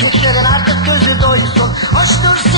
Erkeklere artık gözü doysun. Hoştur